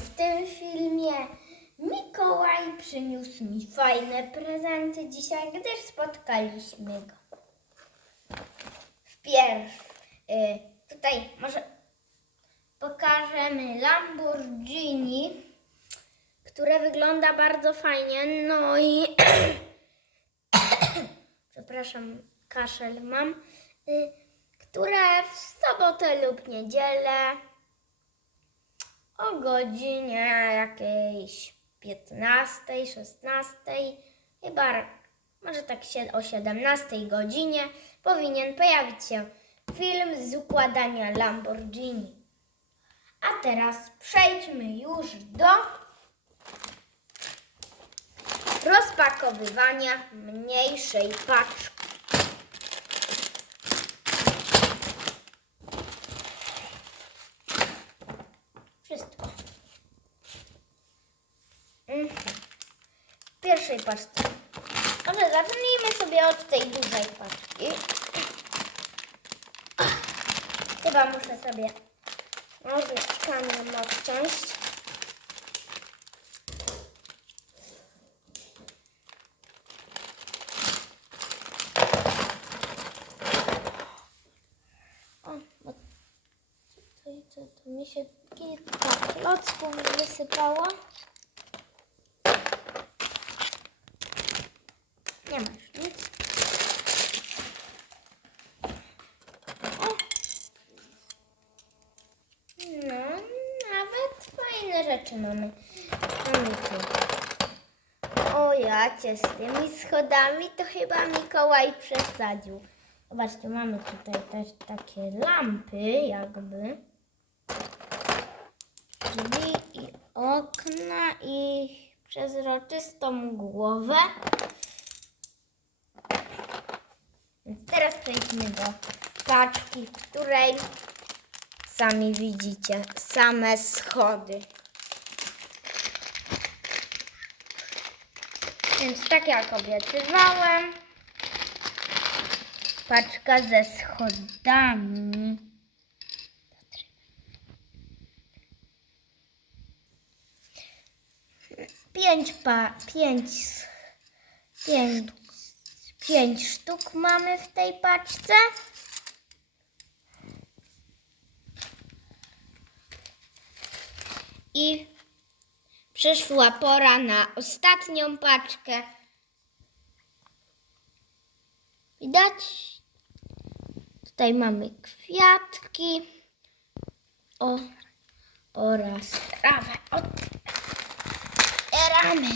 w tym filmie Mikołaj przyniósł mi fajne prezenty dzisiaj, gdyż spotkaliśmy go. Wpierw y, tutaj może pokażemy Lamborghini, które wygląda bardzo fajnie. No i przepraszam, kaszel mam, y, które w sobotę lub niedzielę o godzinie jakiejś 15, 16, chyba może tak o 17 godzinie powinien pojawić się film z układania Lamborghini. A teraz przejdźmy już do rozpakowywania mniejszej paczki. Pierwszej paczce. Może zacznijmy sobie od tej dużej paczki. Chyba muszę sobie nożyczkami odciąć. O, bo tutaj to mi się kilka klocków wysypało. Nie masz nic. O. No, nawet fajne rzeczy mamy. Mamy tu. O ja cię z tymi schodami to chyba Mikołaj przesadził. Zobaczcie, mamy tutaj też takie lampy jakby. Drzwi i okna i przezroczystą głowę. Więc teraz przejdźmy do paczki, w której sami widzicie same schody. Więc tak jak obiecywałem, paczka ze schodami. Pięć pa, pięć, pięć, pięć sztuk mamy w tej paczce. I przyszła pora na ostatnią paczkę. Widać? Tutaj mamy kwiatki. O, oraz trawę. Otwieramy.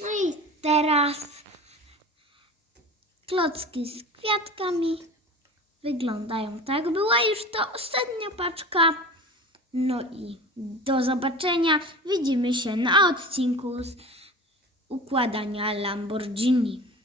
No i teraz klocki z kwiatkami wyglądają tak. Była już to ostatnia paczka. No i do zobaczenia. Widzimy się na odcinku z układania Lamborghini.